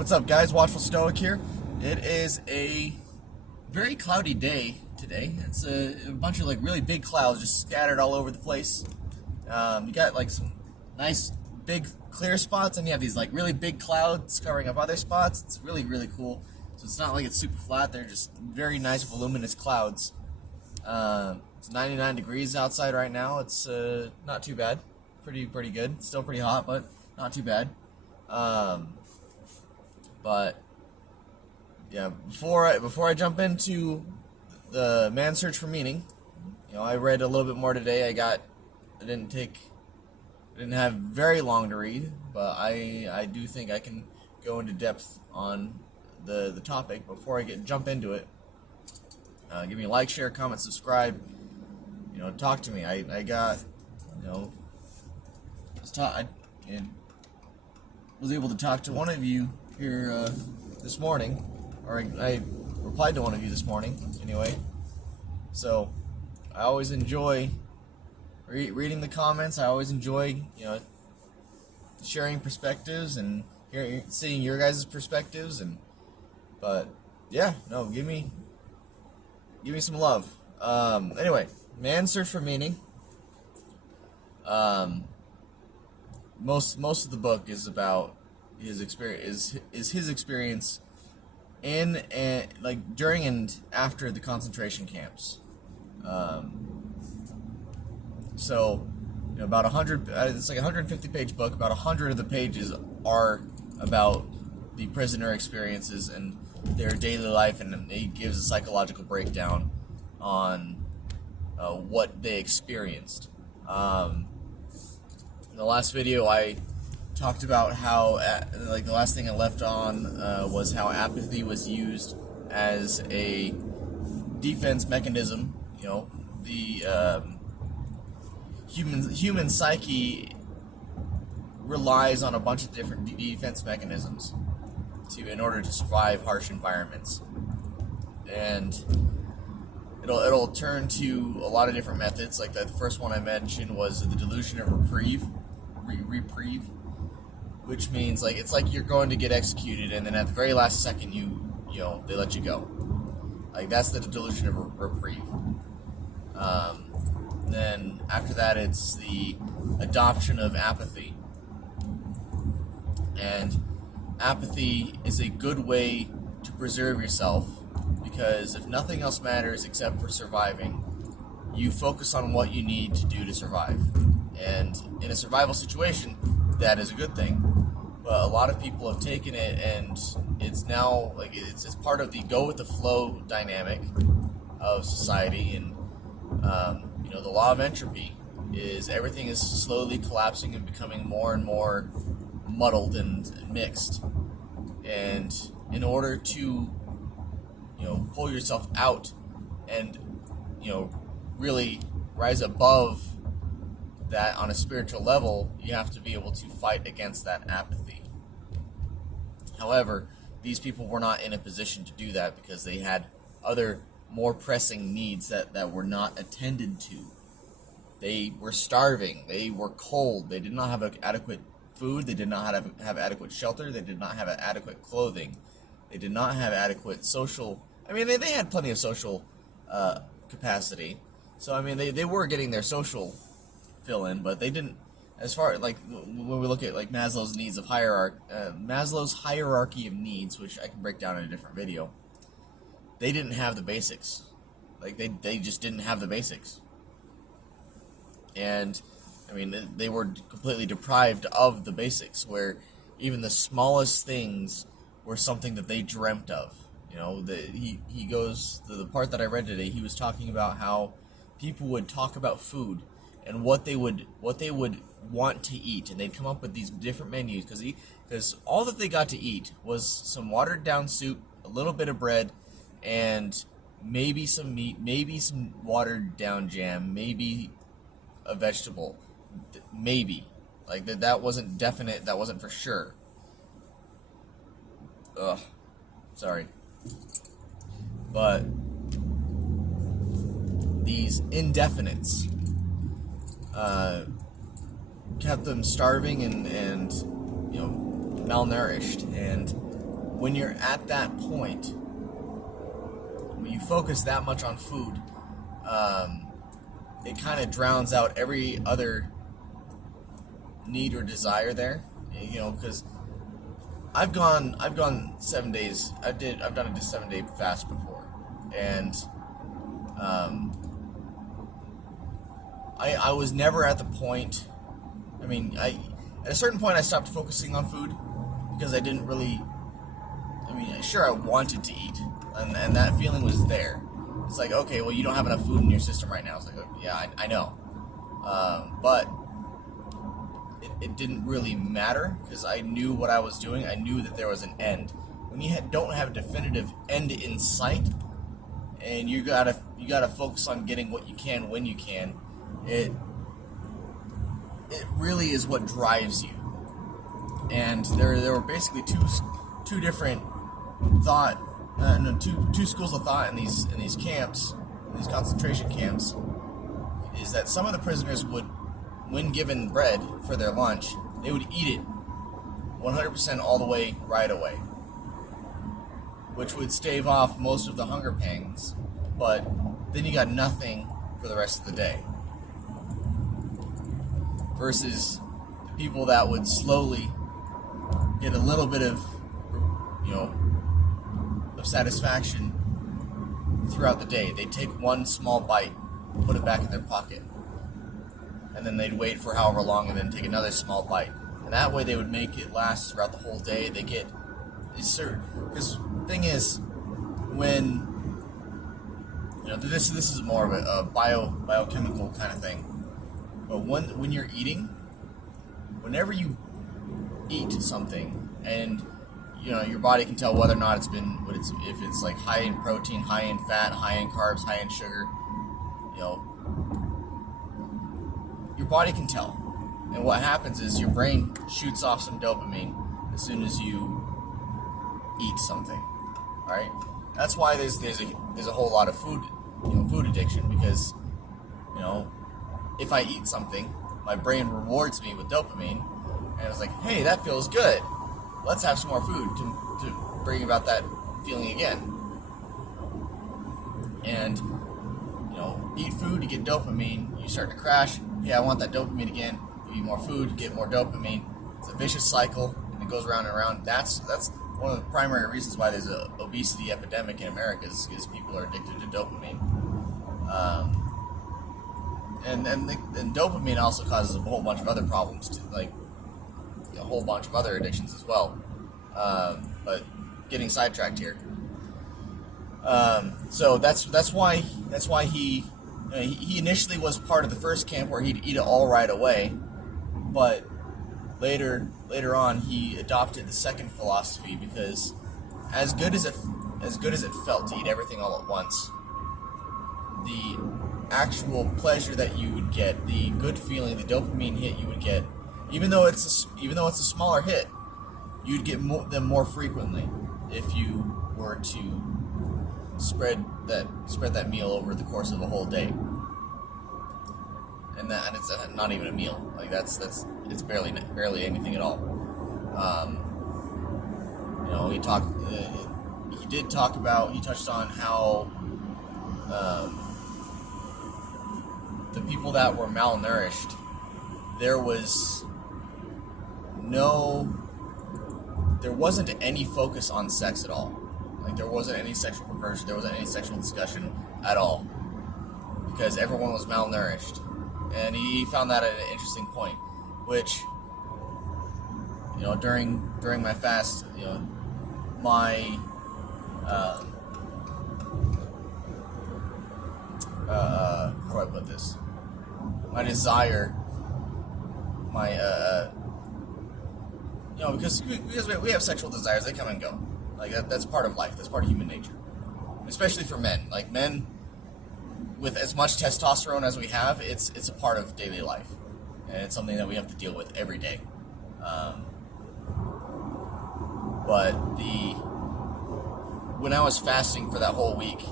What's up, guys? Watchful Stoic here. It is a very cloudy day today. It's a bunch of really big clouds just scattered all over the place. You got some nice big clear spots, and you have these really big clouds covering up other spots. It's really, really cool. So it's not like it's super flat. They're just very nice voluminous clouds. It's 99 degrees outside right now. It's not too bad. Pretty good. Still pretty hot, but not too bad. But yeah, before I jump into the man's search for meaning, I read a little bit more today. I didn't have very long to read, but I do think I can go into depth on the topic. Before I jump into it, give me a like, share, comment, subscribe. Talk to me. I was able to talk to one of you here this morning, or I replied to one of you this morning anyway. So I always enjoy reading the comments. I always enjoy sharing perspectives and seeing your guys' perspectives. But yeah, no, give me some love. Anyway, man's search for meaning. Most of the book is about his experience, is his experience in and during and after the concentration camps. So about 100, it's like a 150-page book. About 100 of the pages are about the prisoner experiences and their daily life, and he gives a psychological breakdown on what they experienced. In the last video, I talked about how, the last thing I left on was how apathy was used as a defense mechanism. The human psyche relies on a bunch of different defense mechanisms in order to survive harsh environments, and it'll turn to a lot of different methods. Like the first one I mentioned was the delusion of reprieve, which means it's like you're going to get executed, and then at the very last second they let you go. That's the delusion of reprieve. Then after that, it's the adoption of apathy, and apathy is a good way to preserve yourself, because if nothing else matters except for surviving, you focus on what you need to do to survive. And in a survival situation, that is a good thing. But a lot of people have taken it, and it's now it's part of the go with the flow dynamic of society. And the law of entropy is everything is slowly collapsing and becoming more and more muddled and mixed. And in order to pull yourself out and really rise above that on a spiritual level, you have to be able to fight against that apathy. However, these people were not in a position to do that because they had other more pressing needs that were not attended to. They were starving, they were cold, they did not have adequate food, they did not have adequate shelter, they did not have adequate clothing, they did not have adequate social, they had plenty of social capacity. So they were getting their social fill in, but they didn't, as far when we look at Maslow's needs of Maslow's hierarchy of needs, which I can break down in a different video. They didn't have the basics. They just didn't have the basics. And they were completely deprived of the basics, where even the smallest things were something that they dreamt of. He goes to the part that I read today. He was talking about how people would talk about food and what they would want to eat, and they'd come up with these different menus because all that they got to eat was some watered down soup, a little bit of bread, and maybe some meat, maybe some watered down jam, maybe a vegetable, maybe that wasn't definite, that wasn't for sure. Sorry, but these indefinites kept them starving and malnourished, and when you're at that point, when you focus that much on food, it kind of drowns out every other need or desire there. Because I've gone 7 days. I've done a 7 day fast before, and I was never at the point. At a certain point I stopped focusing on food because I didn't really. Sure, I wanted to eat, and that feeling was there. It's like, okay, well, you don't have enough food in your system right now. It's like, yeah, I know, but it didn't really matter because I knew what I was doing. I knew that there was an end. When you don't have a definitive end in sight, and you gotta focus on getting what you can when you can, it really is what drives you. And there were basically two different thought, two schools of thought in these camps, in these concentration camps. Is that some of the prisoners would, when given bread for their lunch, they would eat it 100% all the way right away, which would stave off most of the hunger pangs, but then you got nothing for the rest of the day. Versus the people that would slowly get a little bit of satisfaction throughout the day. They'd take one small bite, put it back in their pocket, and then they'd wait for however long and then take another small bite. And that way they would make it last throughout the whole day. They get certain, because the thing is, when this is more of a biochemical kind of thing. But when you're eating, whenever you eat something, and your body can tell whether or not if it's like high in protein, high in fat, high in carbs, high in sugar, your body can tell. And what happens is your brain shoots off some dopamine as soon as you eat something. All right, that's why there's a whole lot of food addiction, because if I eat something, my brain rewards me with dopamine, and it's like, hey, that feels good. Let's have some more food to bring about that feeling again. And eat food to get dopamine. You start to crash. Hey, I want that dopamine again. You eat more food, get more dopamine. It's a vicious cycle, and it goes round and around. That's one of the primary reasons why there's an obesity epidemic in America is people are addicted to dopamine. And dopamine also causes a whole bunch of other problems too, like a whole bunch of other addictions as well. But getting sidetracked here. So that's why he initially was part of the first camp where he'd eat it all right away, but later on he adopted the second philosophy, because as good as it felt to eat everything all at once, the actual pleasure that you would get, the good feeling, the dopamine hit you would get, even though it's a smaller hit, you'd get them more frequently if you were to spread that meal over the course of a whole day. And it's not even a meal. Like it's barely anything at all. He touched on how the people that were malnourished, there wasn't any focus on sex at all. Like there wasn't any sexual perversion, there wasn't any sexual discussion at all, because everyone was malnourished. And he found that an interesting point, which, during my fast, my how do I put this? My desire, because we have sexual desires, they come and go. Like that's part of life. That's part of human nature, especially for men. Like men, with as much testosterone as we have, it's a part of daily life, and it's something that we have to deal with every day. But when I was fasting for that whole week,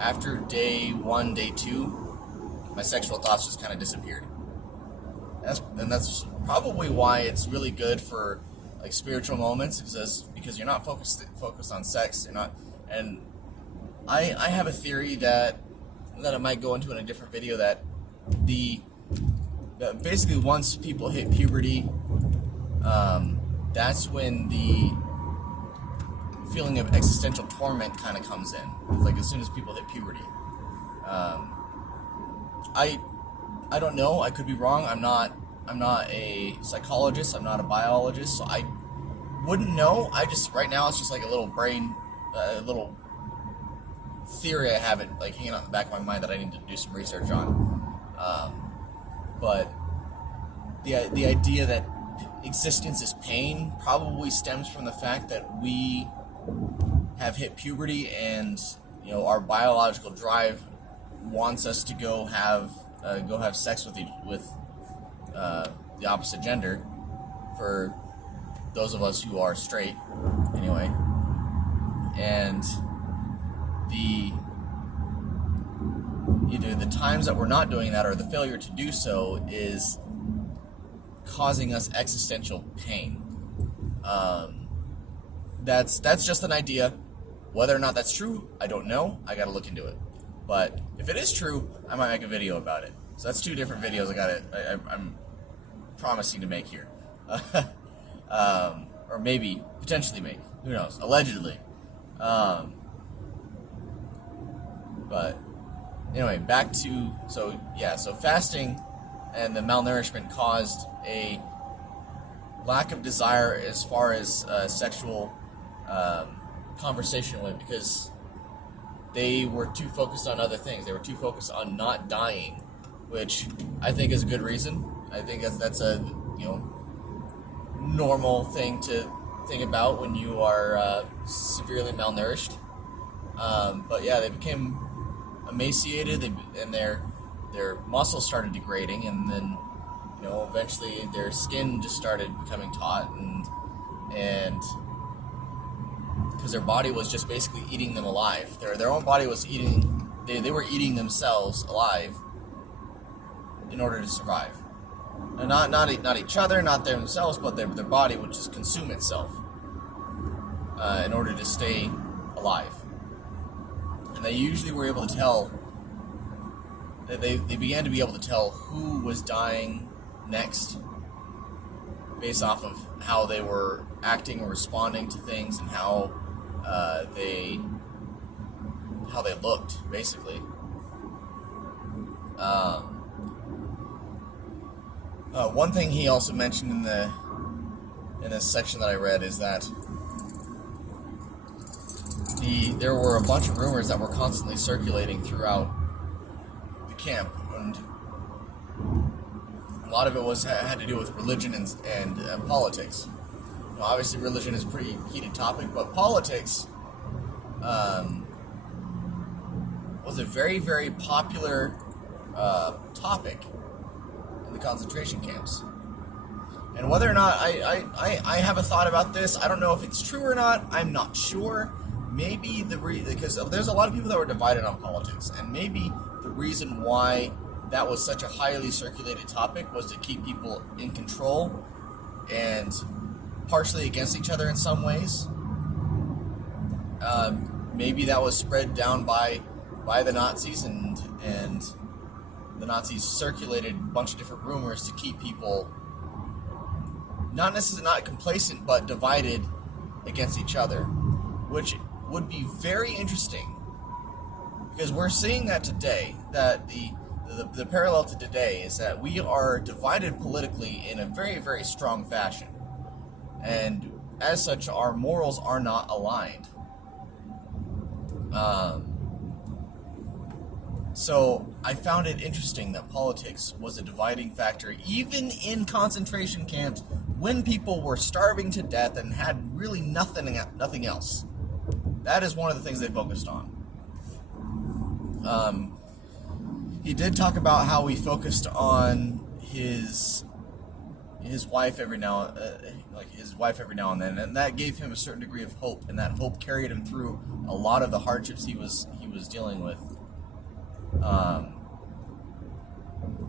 after day 1, day 2, my sexual thoughts just kind of disappeared. That's probably why it's really good for like spiritual moments, because you're not focused on sex. You're not, and I have a theory that I might go into in a different video, that basically once people hit puberty, that's when the feeling of existential torment kind of comes in. Like as soon as people hit puberty. I don't know. I could be wrong. I'm not a psychologist. I'm not a biologist, so I wouldn't know. Right now it's just like a little little theory I have it like hanging out in the back of my mind that I need to do some research on. But the idea that existence is pain probably stems from the fact that we have hit puberty, and our biological drive wants us to go have sex with the opposite gender, for those of us who are straight anyway. And either the times that we're not doing that or the failure to do so is causing us existential pain. That's just an idea. Whether or not that's true, I don't know. I gotta look into it. But if it is true, I might make a video about it. So that's 2 different videos I'm promising to make here. Or maybe, potentially make. Who knows? Allegedly. But anyway, back to, so fasting and the malnourishment caused a lack of desire as far as sexual conversation went, because they were too focused on other things. They were too focused on not dying, which I think is a good reason. I think that's a normal thing to think about when you are severely malnourished. But yeah, they became emaciated, and their muscles started degrading, and then eventually their skin just started becoming taut, and because their body was just basically eating them alive. Their own body was eating. They were eating themselves alive in order to survive. And not each other, not themselves, but their body would just consume itself in order to stay alive. And they usually were able to tell. They began to be able to tell who was dying next, based off of how they were acting or responding to things, and how they looked, basically. One thing he also mentioned in this section that I read is that there were a bunch of rumors that were constantly circulating throughout the camp, and a lot of it had to do with religion and politics. Obviously, religion is a pretty heated topic, but politics was a very, very popular topic in the concentration camps. And whether or not I have a thought about this, I don't know if it's true or not. I'm not sure. Maybe because there's a lot of people that were divided on politics, and maybe the reason why that was such a highly circulated topic was to keep people in control and partially against each other in some ways. Maybe that was spread down by the Nazis, and the Nazis circulated a bunch of different rumors to keep people not necessarily not complacent, but divided against each other, which would be very interesting, because we're seeing that today, that the parallel to today is that we are divided politically in a very, very strong fashion, and as such our morals are not aligned. So I found it interesting that politics was a dividing factor even in concentration camps, when people were starving to death and had really nothing else. That is one of the things they focused on. He did talk about how he focused on his wife every now and then, and that gave him a certain degree of hope, and that hope carried him through a lot of the hardships he was dealing with.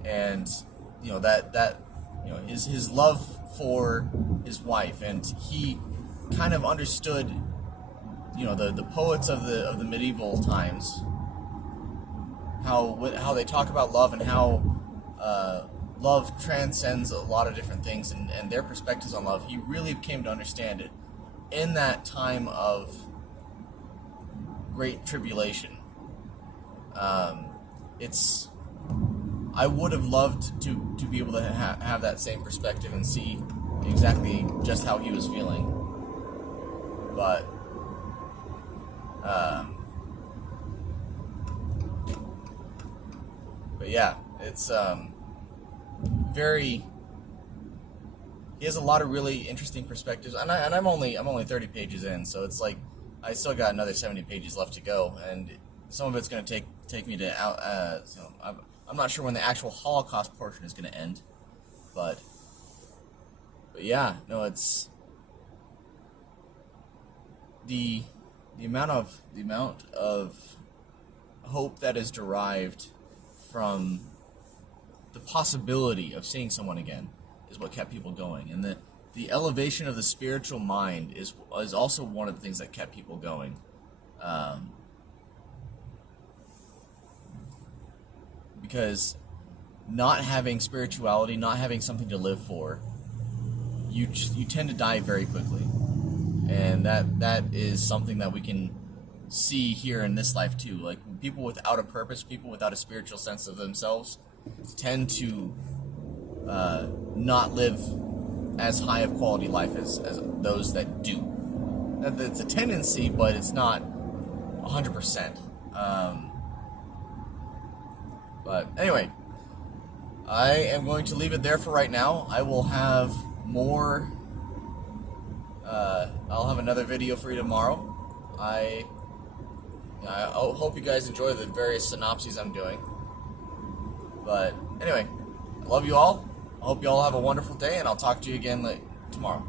And that his love for his wife, and he kind of understood, the poets of the medieval times, how they talk about love, and how love transcends a lot of different things, and their perspectives on love. He really came to understand it in that time of great tribulation. I would have loved to be able to have that same perspective and see exactly just how he was feeling. But yeah, it's very. He has a lot of really interesting perspectives, and I'm only 30 pages in, so it's like I still got another 70 pages left to go, and some of it's going to take me to out. So I'm not sure when the actual Holocaust portion is going to end, but yeah, no, it's the amount of hope that is derived from the possibility of seeing someone again is what kept people going, and the elevation of the spiritual mind is also one of the things that kept people going. Because not having spirituality, not having something to live for, you tend to die very quickly, and that is something that we can see here in this life too. Like, people without a purpose, people without a spiritual sense of themselves, tend to not live as high of quality life as those that do. It's a tendency, but it's not 100%. But anyway, I am going to leave it there for right now. I will have more. I'll have another video for you tomorrow. I hope you guys enjoy the various synopses I'm doing. But anyway, I love you all. I hope you all have a wonderful day, and I'll talk to you again tomorrow.